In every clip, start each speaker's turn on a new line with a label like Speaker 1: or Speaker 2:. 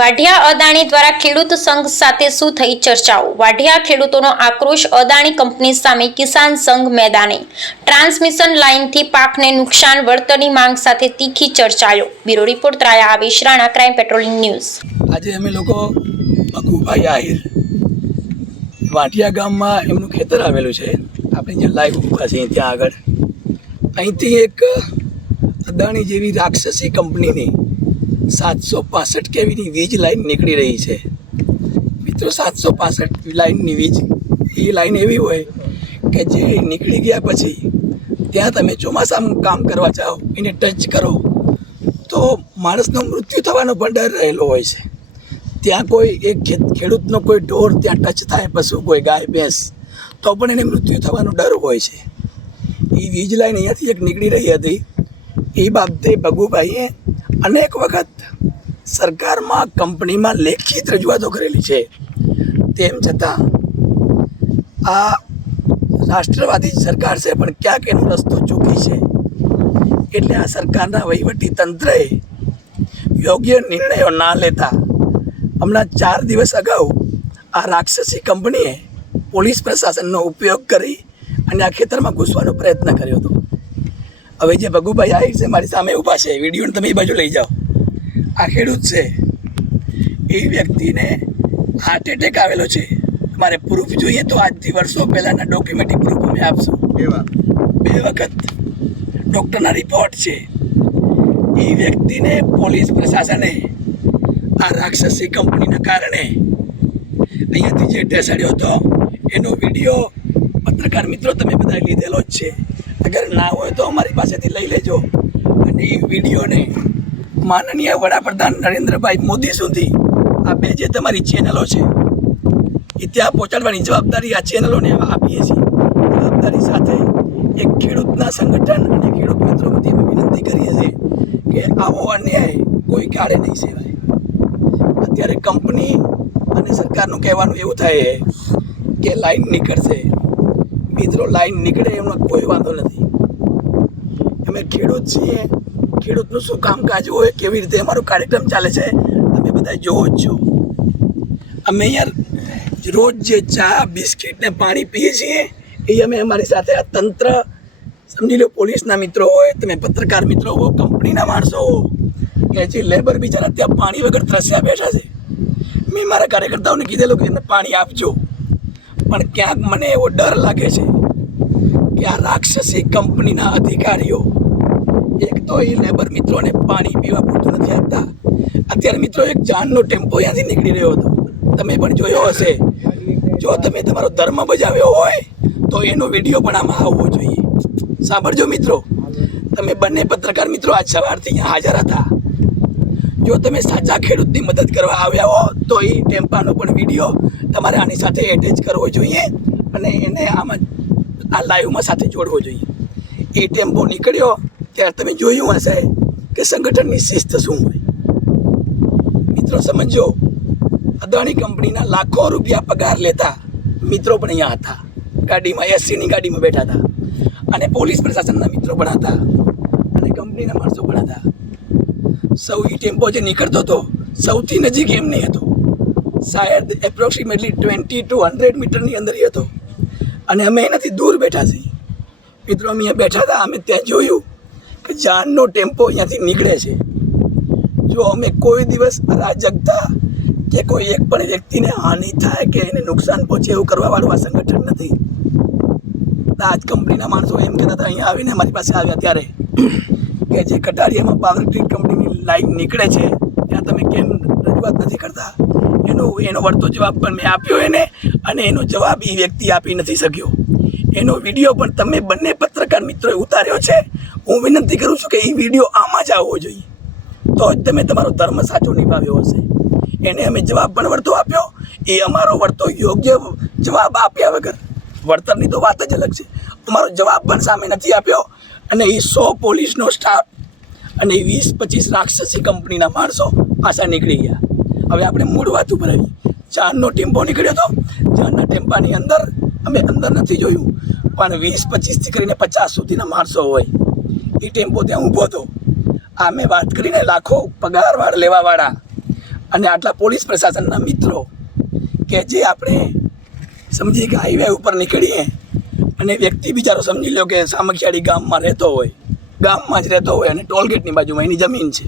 Speaker 1: વાઢિયા અદાણી દ્વારા ખેડૂત સંઘ સાથે શું થઈ ચર્ચાઓ? વાઢિયા ખેડૂતોનો આક્રોશ અદાણી કંપની સામે કિસાન સંઘ મેદાને. ટ્રાન્સમિશન લાઇનથી પાકને નુકસાન, વળતરની માંગ સાથે તીખી ચર્ચાયો bureau report ત્રાયા Avesh, Rana crime patrolling news.
Speaker 2: આજે અમે લોકો ભગુભાઈ આહિર, વાઢિયા ગામમાં એમનું ખેતર આવેલું છે. આપણે જે લાઈવ ઊભા છીએ ત્યાં આગળ. અહીંથી એક અદાણી જેવી રાક્ષસી કંપનીની સાતસો પાસઠ કેવીની વીજ લાઈન નીકળી રહી છે? મિત્રો, સાતસો પાસઠ લાઈનની વીજ, એ લાઈન એવી હોય કે જે નીકળી ગયા પછી ત્યાં તમે ચોમાસામાં કામ કરવા જાઓ, એને ટચ કરો, તો માણસનું મૃત્યુ થવાનો પણ ડર રહેલો હોય છે. ત્યાં કોઈ એક ખેડૂતનો કોઈ ઢોર ત્યાં ટચ થાય, પશુ કોઈ ગાય, ભેંસ, તો પણ એને મૃત્યુ થવાનો ડર હોય છે. એ વીજ લાઈન અહીંયાથી એક નીકળી રહી હતી. એ બાબતે ભગુભાઈએ અનેક વખત સરકારમાં કંપનીમાં લેખિત રજૂઆતો કરેલી છે. તેમ છતાં આ રાષ્ટ્રવાદી સરકાર છે, પણ ક્યાંક એનો રસ્તો ચૂકી છે. એટલે આ સરકારના વહીવટી તંત્રએ યોગ્ય નિર્ણયો ના લેતા હમણાં ચાર દિવસ અગાઉ આ રાક્ષસી કંપનીએ પોલીસ પ્રશાસનનો ઉપયોગ કરી અને આ ખેતરમાં ઘૂસવાનો પ્રયત્ન કર્યો હતો. હવે જે ભગુભાઈ આવી છે મારી સામે ઊભા છે વિડીયોને તમે એ બાજુ લઈ જાઓ. આ ખેડૂત છે. એ વ્યક્તિને હાર્ટ એટેક આવેલો છે. મારે પ્રૂફ જોઈએ તો આજથી વર્ષો પહેલાંના ડોક્યુમેન્ટરી પ્રૂફ અમે આપશું.
Speaker 3: એવા
Speaker 2: બે વખત ડૉક્ટરના રિપોર્ટ છે. એ વ્યક્તિને પોલીસ પ્રશાસને આ રાક્ષસી કંપનીના કારણે અહીંયાથી જે ઢેસાડ્યો હતો એનો વીડિયો પત્રકાર મિત્રો તમે બધા લીધેલો જ છે. અગર ના હોય તો અમારી પાસેથી લઈ લેજો. અને એ વિડીયોને માનનીય વડાપ્રધાન નરેન્દ્રભાઈ મોદી સુધી આ બે જે તમારી ચેનલો છે, એ ત્યાં પહોંચાડવાની જવાબદારી આ ચેનલોને આપીએ છીએ. જવાબદારી સાથે એક ખેડૂતના સંગઠન અને ખેડૂત મિત્રો વતી અમે વિનંતી કરીએ છીએ કે આવો અન્યાય કોઈ કાળે નહીં સેવાય. અત્યારે કંપની અને સરકારનું કહેવાનું એવું થાય કે લાઈન નીકળશે. મિત્રો લાઈન નીકળે એમનો કોઈ વાંધો નથી. અમે ખેડૂત છીએ. ખેડૂતનું શું કામકાજ હોય, કેવી રીતે અમારો કાર્યક્રમ ચાલે છે, તમે બધા જોવો જ છો. અમે અહીંયા રોજ જે ચા, બિસ્કિટ ને પાણી પીએ છીએ, એ અમે અમારી સાથે આ તંત્ર, સમજી લો પોલીસના મિત્રો હોય, તમે પત્રકાર મિત્રો હો, કંપનીના માણસો હો, કે જે લેબર બિચારા ત્યાં પાણી વગર ત્રસ્યા બેઠા છે. મેં મારા કાર્યકર્તાઓને કીધેલું કે એને પાણી આપજો. પણ ક્યાંક મને એવો ડર લાગે છે કે આ રાક્ષસી કંપનીના અધિકારીઓ, એક તો એ લેબર મિત્રોને પાણી પીવા પૂરતું નથી આપતા. અત્યારે મિત્રો એક જાનનો ટેમ્પો અહીંયાથી નીકળી રહ્યો હતો. તમે પણ જોયો હશે. જો તમે તમારો ધર્મ બજાવ્યો હોય, તો એનો વીડિયો પણ આમાં આવવો જોઈએ. સાંભળજો મિત્રો. તમે બંને પત્રકાર મિત્રો આજ સવારથી અહીંયા હાજર હતા. જો તમે સાચા ખેડૂતની મદદ કરવા આવ્યા હો, તો એ ટેમ્પાનો પણ વીડિયો તમારે આની સાથે એટેચ કરવો જોઈએ અને એને આમાં આ લાઈવમાં સાથે જોડવો જોઈએ. એ ટેમ્પો નીકળ્યો, ત્યારે તમે જોયું હશે કે સંગઠનની શિસ્ત શું હોય. મિત્રો સમજો અદાણી કંપનીના લાખો રૂપિયા પગાર લેતા મિત્રો પણ અહીંયા હતા. ગાડીમાં એસસીની ગાડીમાં બેઠા હતા. અને પોલીસ પ્રશાસનના મિત્રો પણ હતા. અને કંપનીના માણસો પણ હતા. સૌ એ ટેમ્પો જે નીકળતો હતો, સૌથી નજીક એમ નહીં હતો. શાયદ એપ્રોક્સિમેટલી ટ્વેન્ટી ટુ હંડ્રેડ મીટરની અંદર એ હતો. અને અમે એનાથી દૂર બેઠા છીએ. મિત્રો, અમે બેઠા હતા, અમે ત્યાં જોયું કે જાનનો ટેમ્પો અહીંયાથી નીકળે છે. જો અમે કોઈ દિવસ અરાજકતા કે કોઈ એક પણ વ્યક્તિને હાનિ થાય કે એને નુકસાન પહોંચે એવું કરવાવાળું આ સંગઠન નથી. આજ કંપનીના માણસો એમ કહેતા હતા, અહીંયા આવીને મારી પાસે આવ્યા ત્યારે કે જે કટારિયામાં પાવર ગ્રીડ કંપનીની લાઈન નીકળે છે, ત્યાં તમે કેમ રજૂઆત નથી કરતા? એનો એનો વળતો જવાબ પણ મેં આપ્યો એને અને એનો જવાબ એ વ્યક્તિ આપી નથી શક્યો. એનો વીડિયો પણ તમે બંને પત્રકાર મિત્રોએ ઉતાર્યો છે. હું વિનંતી કરું છું કે એ વીડિયો આમાં જ આવવો જોઈએ. તો જ તમે તમારો ધર્મ સાચો નિભાવ્યો હશે. એને અમે જવાબ પણ વળતો આપ્યો. એ અમારો વળતો યોગ્ય જવાબ આપ્યા વગર. વળતરની તો વાત જ અલગ છે. અમારો જવાબ પણ સામે નથી આપ્યો અને એ સો પોલીસનો સ્ટાફ અને વીસ પચીસ રાક્ષસી કંપનીના માણસો પાછા નીકળી ગયા. હવે આપણે મૂળ વાત ઉપર આવી ચારનો ટેમ્પો નીકળ્યો હતો ચારના ટેમ્પાની અંદર અમે અંદર નથી જોયું, પણ વીસ પચીસથી કરીને પચાસ સુધીના માણસો હોય. એ ટેમ્પો ત્યાં ઊભો હતો. આ મેં વાત કરીને લાખો પગારવાળ લેવાવાળા અને આટલા પોલીસ પ્રશાસનના મિત્રો કે જે આપણે સમજીએ કે હાઈવે ઉપર નીકળીએ અને વ્યક્તિ બિચારો સમજી લો કે સામખિયાળી ગામમાં રહેતો હોય, ગામમાં જ રહેતો હોય અને ટોલગેટની બાજુમાં એની જમીન છે.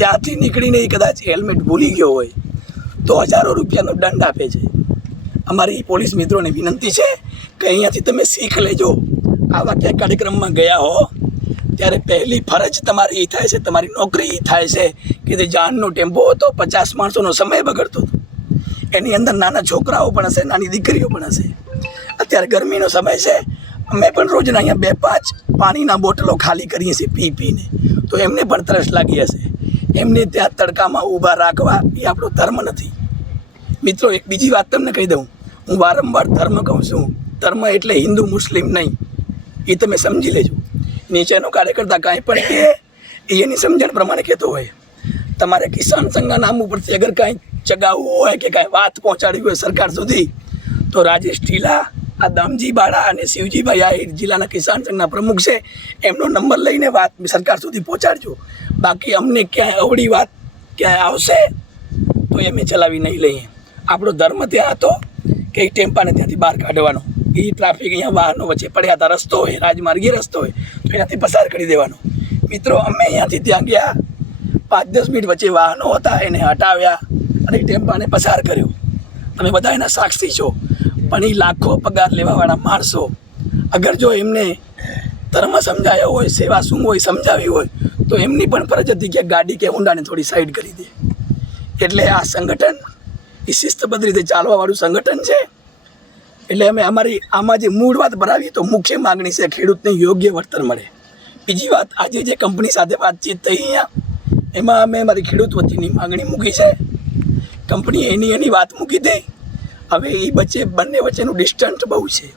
Speaker 2: ત્યાંથી નીકળીને એ કદાચ હેલ્મેટ ભૂલી ગયો હોય તો હજારો રૂપિયાનો દંડ આપે છે. અમારી પોલીસ મિત્રોને વિનંતી છે કે અહીંયાથી તમે શીખ લેજો. આવા ક્યાં કાર્યક્રમમાં ગયા હો, ત્યારે પહેલી ફરજ તમારી એ થાય છે, તમારી નોકરી એ થાય છે કે તે જાનનો ટેમ્પો હતો, પચાસ માણસોનો સમય બગડતો હતો. એની અંદર નાના છોકરાઓ પણ હશે, નાની દીકરીઓ પણ હશે. અત્યારે ગરમીનો સમય છે, અમે પણ રોજના અહીંયા બે પાંચ પાણીના બોટલો ખાલી કરીએ છીએ પી પીને તો એમને પણ તરસ લાગી હશે. એમને ત્યાં તડકામાં ઊભા રાખવા એ આપણો ધર્મ નથી. મિત્રો, એક બીજી વાત તમને કહી દઉં. હું વારંવાર ધર્મ કહું છું. ધર્મ એટલે હિન્દુ, મુસ્લિમ નહીં. એ તમે સમજી લેજો. નીચેનો કાર્યકર્તા કાંઈ પણ કહે એની સમજણ પ્રમાણે કહેતો હોય. તમારે કિસાન સંઘના નામ ઉપરથી અગર કાંઈ ચગાવવું હોય કે કાંઈ વાત પહોંચાડવી હોય સરકાર સુધી, તો રાજેશ ટીલા આ દામજી બાળા અને શિવજીભાઈ આ જિલ્લાના કિસાન સંઘના પ્રમુખ છે. એમનો નંબર લઈને વાત સરકાર સુધી પહોંચાડજો. બાકી અમને ક્યાંય અવળી વાત ક્યાંય આવશે, તો એ અમે ચલાવી નહીં લઈએ. આપણો ધર્મ ત્યાં હતો કે એ ટેમ્પાને ત્યાંથી બહાર કાઢવાનો. એ ટ્રાફિક અહીંયા વાહનો વચ્ચે પડ્યા હતા, રસ્તો હોય રાજમાર્ગીય રસ્તો હોય, તો એનાથી પસાર કરી દેવાનો. મિત્રો, અમે અહીંયાથી ત્યાં ગયા પાંચ દસ મિનિટ વચ્ચે વાહનો હતા, એને હટાવ્યા અને ટેમ્પાને પસાર કર્યો. તમે બધા એના સાક્ષી છો. પણ એ લાખો પગાર લેવાવાળા માણસો, અગર જો એમને ધર્મ સમજાયો હોય, સેવા શું હોય, સમજાવી હોય તો એમની પણ ફરજ હતી કે ગાડી કે ઊંડાને થોડી સાઈડ કરી દે. એટલે આ સંગઠન એ શિસ્તબદ્ધ રીતે ચાલવાવાળું સંગઠન છે. એટલે અમે અમારી, આમાં જે મૂળ વાત ભરાવી તો મુખ્ય માગણી છે ખેડૂતને યોગ્ય વળતર મળે. બીજી વાત, આજે જે કંપની સાથે વાતચીત થઈ અહીંયા, એમાં અમે અમારી ખેડૂત વતીની માગણી મૂકી છે. કંપની એની એની વાત મૂકી દે. હવે એ વચ્ચે બંને વચ્ચેનું ડિસ્ટન્સ બહુ છે.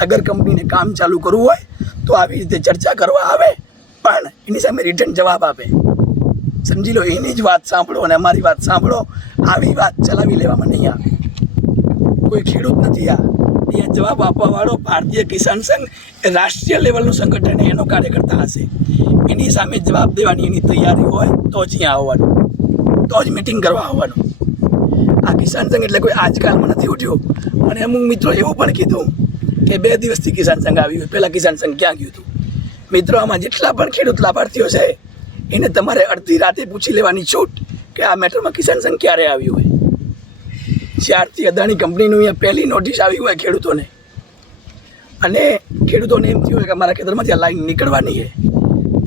Speaker 2: અગર કંપનીને કામ ચાલુ કરવું હોય, તો આવી રીતે ચર્ચા કરવા આવે. પણ એની સામે રિટર્ન જવાબ આપે. સમજી લો, એની જ વાત સાંભળો અને અમારી વાત સાંભળો. આવી વાત ચલાવી લેવામાં નહીં આવે. કોઈ ખેડૂત નથી આ. અહીંયા જવાબ આપવાવાળો ભારતીય કિસાન સંઘ એ રાષ્ટ્રીય લેવલનું સંગઠન એનો કાર્યકર્તા હશે. એની સામે જવાબ દેવાની એની તૈયારી હોય તો જ અહીંયા આવવાનું. તો જ મિટિંગ કરવા આવવાનું. આ કિસાન સંઘ એટલે કોઈ આજકાલમાં નથી ઉઠ્યો. અને અમુક મિત્રો એવું પણ કીધું કે બે દિવસથી કિસાન સંઘ આવ્યું પહેલાં કિસાન સંઘ ક્યાં ગયું હતું? મિત્રો, આમાં જેટલા પણ ખેડૂત લાભાર્થીઓ છે, એને તમારે અડધી રાતે પૂછી લેવાની છૂટ કે આ મેટરમાં કિસાન સંઘ ક્યારે આવ્યું હોય. જ્યારથી અદાણી કંપનીનું અહીંયા પહેલી નોટિસ આવી હોય ખેડૂતોને. અને ખેડૂતોને એમ થયું હોય કે અમારા ખેતરમાંથી આ લાઈન નીકળવાની છે.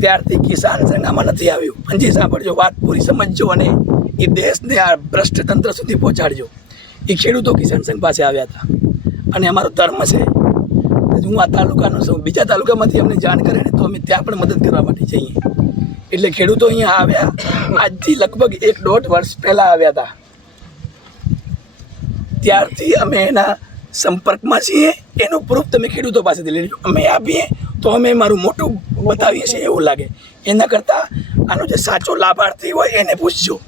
Speaker 2: ત્યારથી કિસાન સંઘ આમાં નથી આવ્યું. પંજી સાંભળજો, વાત પૂરી સમજજો અને એ દેશને આ ભ્રષ્ટ તંત્ર સુધી પહોંચાડજો. એ ખેડૂતો કિસાન સંઘ પાસે આવ્યા હતા. અને અમારો ધર્મ છે હું આ તાલુકાનો છું. બીજા તાલુકામાંથી અમને જાણ કરે ને તો અમે ત્યાં પણ મદદ કરવા માટે જઈએ. એટલે ખેડૂતો અહીંયા આવ્યા. આજથી લગભગ એક દોઢ વર્ષ પહેલાં આવ્યા હતા. ત્યારથી અમે એના સંપર્કમાં છીએ. એનું પ્રૂફ તમે ખેડૂતો પાસેથી લઈ લેજો. અમે આપીએ તો અમે મારું મોટું બતાવીએ છીએ એવું લાગે. એના કરતાં આનો જે સાચો લાભાર્થી હોય એને પૂછજો.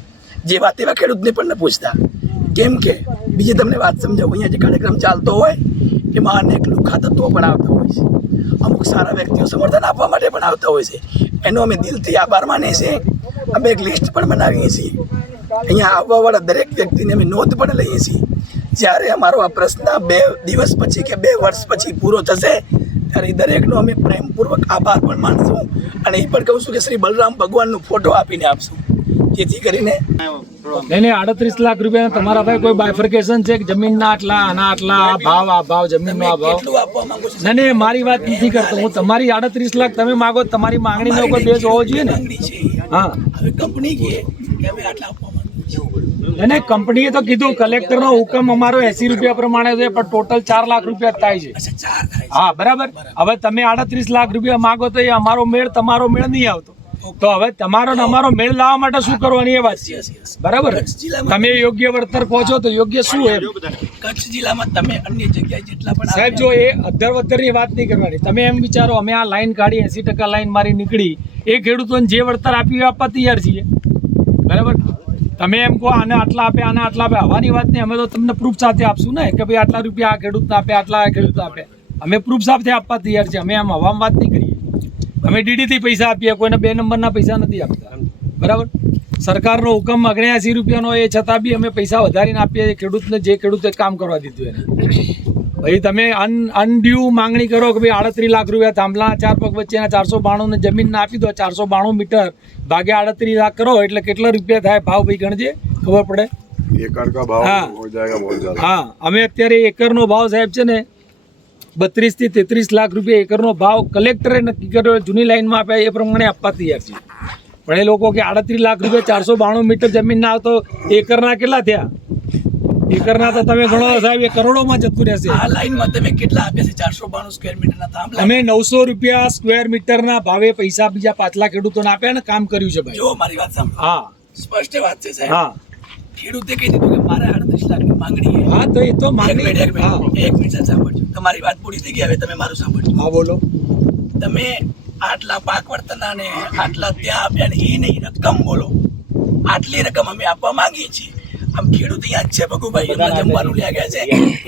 Speaker 2: જેવા તેવા ખેડૂતને પણ ન પૂછતા. કેમ કે બીજી તમને વાત સમજાવું, અહીંયા જે કાર્યક્રમ ચાલતો હોય, એમાં અનેક લુખા તત્વો પણ આવતા હોય છે. અમુક સારા વ્યક્તિઓ સમર્થન આપવા માટે પણ આવતા હોય છે. એનો અમે દિલથી આભાર માનીએ છીએ. અમે એક લિસ્ટ પણ બનાવીએ છીએ. અહીંયા આવવાવાળા દરેક વ્યક્તિને અમે નોંધ પણ લઈએ છીએ. જ્યારે અમારો આ પ્રશ્ન બે દિવસ પછી કે બે વર્ષ પછી પૂરો થશે, ત્યારે દરેકનો અમે પ્રેમપૂર્વક આભાર પણ માનશું. અને એ પણ કહું છું કે શ્રી બલરામ ભગવાનનો ફોટો આપીને આપશું. જેથી કરીને
Speaker 3: નહીં નહીં આડત્રીસ લાખ રૂપિયા તમારા ભાઈ કોઈ બાયફર્કેશન છે કે જમીનના આટલા આના આટલા આ ભાવ આ ભાવ જમીનનો આ ભાવ? નહીં નહીં મારી વાત નથી કરતો. હું તમારી આડત્રીસ લાખ તમે માગો તમારી માંગણીનો કોઈ બેઝ હોવો જોઈએ ને? હા.
Speaker 2: હવે કંપની કે અમે આટલા આપવા
Speaker 3: અને કંપનીએ તો કીધું કલેક્ટરનો હુકમ અમારો એસી રૂપિયા પ્રમાણે છે પણ ટોટલ ચાર લાખ રૂપિયા જ થાય છે.
Speaker 2: થાય છે.
Speaker 3: હા બરાબર. હવે તમે આડત્રીસ લાખ રૂપિયા માગો તો એ અમારો મેળ તમારો મેળ નહીં આવતો. તો હવે તમારો ને અમારો મેળ લાવવા માટે શું કરવાની એ વાત છે. બરાબર? તમે યોગ્ય વળતર પહોંચો તો યોગ્ય શું એમ?
Speaker 2: કચ્છ જિલ્લામાં તમે અન્ય જગ્યાએ જેટલા પણ
Speaker 3: સાહેબ જો એ અધર વધરની વાત નહીં કરવાની તમે એમ વિચારો અમે આ લાઈન કાઢી એસી ટકા લાઈન મારી નીકળી. એ ખેડૂતોને જે વળતર આપી આપવા તૈયાર છીએ. બરાબર? તમે એમ કહો આને આટલા આપે આને આટલા આપે. આવવાની વાત નહીં અમે તો તમને પ્રૂફ સાથે આપશું ને કે ભાઈ આટલા રૂપિયા આ ખેડૂતને આપે આટલા આ ખેડૂતને આપે. અમે પ્રૂફ સાથે આપવા તૈયાર છીએ અમે આમ હવામાં વાત નહીં કરીએ. અમે ડીડીથી પૈસા આપીએ કોઈને બે નંબરના પૈસા નથી આપતા. બરાબર? સરકારનો હુકમ અગણ્યાસી રૂપિયાનો એ છતાં બી અમે પૈસા વધારીને આપીએ ખેડૂતને જે ખેડૂતે કામ કરવા દીધું એને. ભાઈ તમે અન અનડ્યુ માંગણી કરો કે ભાઈ આડત્રીસ લાખ રૂપિયા થાંભલા ચાર પગ વચ્ચેના ચારસો બાણું જમીન આપી દો ચારસો બાણું મીટર ભાગે આડત્રીસ લાખ કરો એટલે કેટલા રૂપિયા થાય ભાવ ભાઈ ગણજે? ખબર પડે?
Speaker 4: એકર કા હા
Speaker 3: હા. અમે અત્યારે એકરનો ભાવ સાહેબ છે ને બત્રીસથી તેત્રીસ લાખ રૂપિયા એકરનો ભાવ કલેક્ટરે નક્કી કર્યો જૂની લાઇનમાં આપ્યા એ પ્રમાણે આપવા તૈયાર છે. પણ એ લોકો કે આડત્રીસ લાખ રૂપિયા ચારસો બાણું મીટર જમીનના તો એકરના કેટલા થયા? એકરના તો તમે ગણો સાહેબ એ કરોડોમાં જતું રહેશે.
Speaker 2: આ લાઈનમાં તમે કેટલા આપ્યા છે? ચારસો બાણું સ્ક્વેર મીટરના
Speaker 3: અમે નવસો રૂપિયા સ્ક્વેર મીટરના ભાવે પૈસા બીજા પાછલા ખેડૂતોને આપ્યા ને કામ કર્યું છે ભાઈ.
Speaker 2: જો મારી વાત સાંભળો.
Speaker 3: હા.
Speaker 2: સ્પષ્ટ વાત છે સાહેબ.
Speaker 3: હા.
Speaker 2: ખેડૂતે કહી દીધું કે મારે અડત્રીસ લાખની માંગણી
Speaker 3: હા તો એ તો માંગણી
Speaker 2: એક
Speaker 3: હા.
Speaker 2: મિનિટ એક મિનિટ સાંભળજો. તમારી વાત પૂરી થઈ ગઈ હવે તમે મારું સાંભળજો.
Speaker 3: હા બોલો.
Speaker 2: તમે આટલા પાક વર્તના ને આટલા ત્યાં આપ્યા ને એ નહીં રકમ બોલો. આટલી રકમ અમે આપવા માંગીએ છીએ. આમ ખેડૂત યાદ છે ભગુભાઈ એમને જમવાનું લઈ ગયા છે.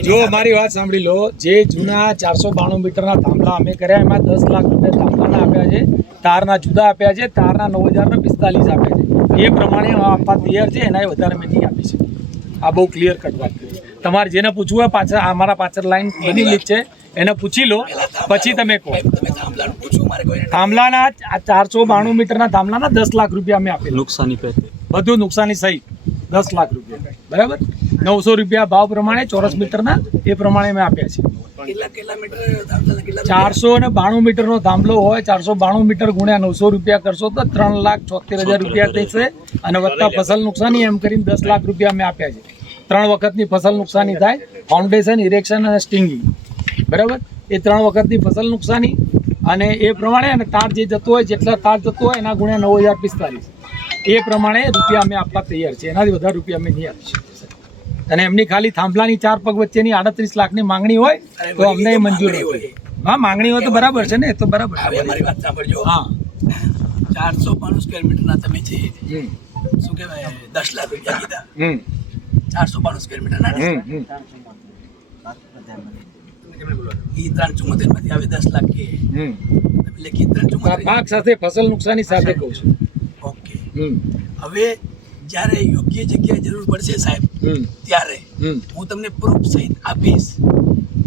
Speaker 3: જો મારી વાત સાંભળી લો જે જૂના ચારસો બાણું મીટરના થાંભલા અમે કર્યા એમાં દસ લાખ રૂપિયા થાંભલાના આપ્યા છે તારના જુદા આપ્યા છે તારના નવ હજાર ને પિસ્તાલીસ આપ્યા છે. એ પ્રમાણે આપવા તૈયાર છે એના વધારે મેં આપી શકીએ આ બહુ ક્લિયર કટ વાત કરી. તમારે જેને પૂછવું હોય પાછળ અમારા પાછળ લાઈન એની લીક છે એને પૂછી લો પછી તમે કહો.
Speaker 2: થાંભલાનું
Speaker 3: ચારસો બાણું મીટરના થાંભલાના દસ લાખ રૂપિયા અમે આપીએ
Speaker 5: નુકસાની પહેલાં.
Speaker 3: બધું નુકસાની સહિત દસ લાખ રૂપિયા. બરાબર? નવસો રૂપિયા ભાવ પ્રમાણે ચોરસ મીટરના એ પ્રમાણે અમે આપ્યા છે ચારસો અને બાણું મીટરનો થાંભલો હોય ચારસો બાણું મીટર ગુણ્યા નવસો રૂપિયા કરશો તો ત્રણ લાખ છોતેર હજાર રૂપિયા થશે. અને વત્તા ફસલ નુકસાની એમ કરીને દસ લાખ રૂપિયા અમે આપ્યા છે. ત્રણ વખતની ફસલ નુકસાની થાય ફાઉન્ડેશન ઇરેક્શન અને સ્ટિંગિંગ બરાબર? એ ત્રણ વખતની ફસલ નુકસાની અને એ પ્રમાણે અને તાર જે જતો હોય જેટલા તાર જતો હોય એના ગુણ્યા નવ હજાર પિસ્તાલીસ. એ પ્રમાણે રૂપિયા અમે આપવા તૈયાર છે એનાથી વધારે રૂપિયા અમે નહીં આપી શકીએ સાહેબ. અને એમની ખાલી થાંભલાની ચાર પગ વચ્ચેની આડત્રીસ લાખની માંગણી હોય તો અમને મંજૂર હોય. હા માંગણી હોય તો બરાબર છે ને તો બરાબર
Speaker 2: મારી વાત સાંભળજો.
Speaker 3: હા.
Speaker 2: ચારસો પાંચ સ્ક્વેર મીટરના તમે છે શું કહેવાય દસ લાખ રૂપિયા કીધા. ચારસો પાંચ સ્ક્વેર મીટરના
Speaker 3: પાક સાથે ફસલ નુકસાની સાથે કહું છું.
Speaker 2: ઓકે.
Speaker 3: હમ.
Speaker 2: હવે જ્યારે યોગ્ય જગ્યાએ જરૂર પડશે સાહેબ. ત્યારે. હું તમને પ્રૂફ સહિત આપીશ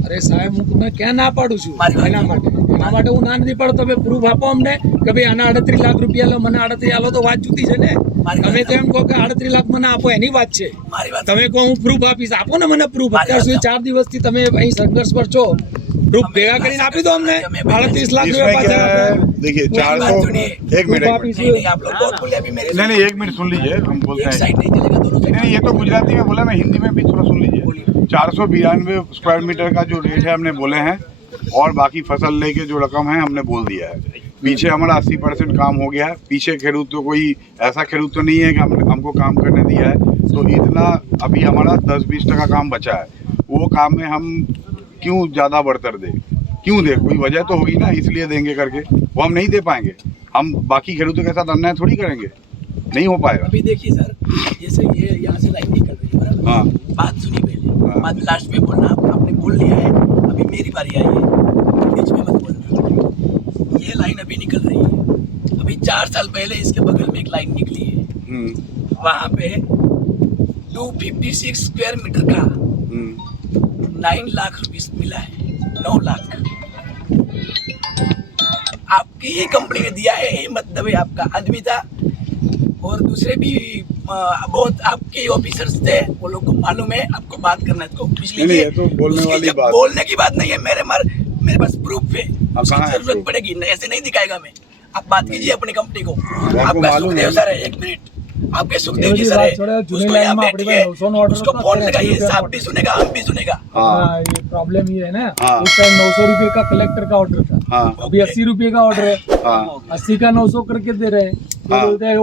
Speaker 3: અરે સાહેબ હું તમને ક્યાં ના પાડું છું
Speaker 2: મારી વાત
Speaker 3: એના માટે એના માટે હું ના નથી પાડતો તમે પ્રૂફ આપો અમને કે ભાઈ આના આડત્રીસ લાખ રૂપિયા લો મને આડત્રીસ આલો તો વાત જુદી છે ને
Speaker 2: મારી વાત
Speaker 3: તમે તો એમ કહો કે આડત્રીસ લાખ મને આપો એની વાત છે
Speaker 2: મારી વાત
Speaker 3: તમે કહો હું પ્રૂફ આપીશ આપો ને મને પ્રૂફ
Speaker 2: મારી
Speaker 3: અત્યાર સુધી
Speaker 2: વાત
Speaker 3: ચાર દિવસથી તમે અહીં સંઘર્ષ પર છો પ્રૂફ
Speaker 2: અમે
Speaker 3: ભેગા કરીને આપી દો અમને
Speaker 2: અમે
Speaker 3: આડત્રીસ લાખ
Speaker 4: इसमें
Speaker 3: રૂપિયા
Speaker 4: क्या
Speaker 3: પાછા
Speaker 4: है देखिए चार सौ एक मिनट एक मिनट
Speaker 2: नहीं नहीं आप लोग बहुत बोले अभी मेरे
Speaker 4: नहीं नहीं एक मिनट सुन लीजिए हम बोलते
Speaker 2: एक
Speaker 4: हैं
Speaker 2: साइड नहीं चलेगा दोनों
Speaker 4: नहीं
Speaker 2: साइड
Speaker 4: नहीं ये तो गुजराती में बोला मैं हिंदी में भी थोड़ा सुन लीजिए चार सौ बिरानवे स्क्वायर मीटर का जो रेट है हमने बोले हैं। और बाकी फ़सल लेके जो रकम है हमने बोल दिया है। पीछे हमारा अस्सी परसेंट काम हो गया है। पीछे खेडूत तो कोई ऐसा खेडूत तो नहीं है कि हम हमको काम करने दिया है। तो इतना अभी हमारा दस बीस टका काम बचा है। वो काम में हम क्यों ज़्यादा बढ़तर दे? क्यों दे? कोई वजह तो होगी ना इसलिए देंगे करके। वो हम नहीं दे पाएँगे। हम बाकी खेडूतों के साथ अन्याय थोड़ी करेंगे। नहीं हो पाएगा।
Speaker 2: अभी देखिए सर जैसे ये यहाँ से लाइन निकल रही है
Speaker 4: हाँ।
Speaker 2: बात सुनी। बाद में लास्ट में बोलना आप, आपने बोल लिया है अभी मेरी बारी आई है बीच में मत बोलना। ये लाइन अभी निकल रही है। अभी चार साल पहले इसके बगल में एक लाइन निकली है।
Speaker 4: हम्म।
Speaker 2: वहाँ पे 256 स्क्वायर मीटर का नाइन लाख रुपीस मिला है नौ लाख आपकी ही कंपनी ने दिया है मतलब आपका आदमी था और दूसरे भी बहुत आपके ऑफिसर्स थे वो लोग को मालूम है आपको बात करना है। तो पूछ
Speaker 4: नहीं, तो बोलने वाली बात-
Speaker 2: बोलने की बात नहीं है मेरे मार मेरे पास प्रूफ है।
Speaker 4: है
Speaker 2: ज़रूरत पड़ेगी नहीं, ऐसे नहीं दिखाएगा मैं। आप बात कीजिए अपनी कंपनी को।
Speaker 4: आपको
Speaker 2: सुखदेव
Speaker 4: है।
Speaker 2: सर है एक मिनट। आपके सुखदेव जी सर है उसको यहाँ बैठिए
Speaker 3: भाई 900 नो ऑर्डर
Speaker 2: उसको फ़ोन लगाइए साहब भी सुनेगा हम भी सुनेगा।
Speaker 4: हाँ।
Speaker 3: हाँ, ये प्रॉब्लम ये है ना
Speaker 4: हाँ।
Speaker 3: उस टाइम नौ सौ रुपये का कलेक्टर का ऑर्डर था।
Speaker 4: हाँ।
Speaker 3: अभी अस्सी रुपये का ऑर्डर है।
Speaker 4: हाँ।
Speaker 3: अस्सी का नौ सौ करके दे रहे हैं।
Speaker 4: हाँ।
Speaker 3: हैं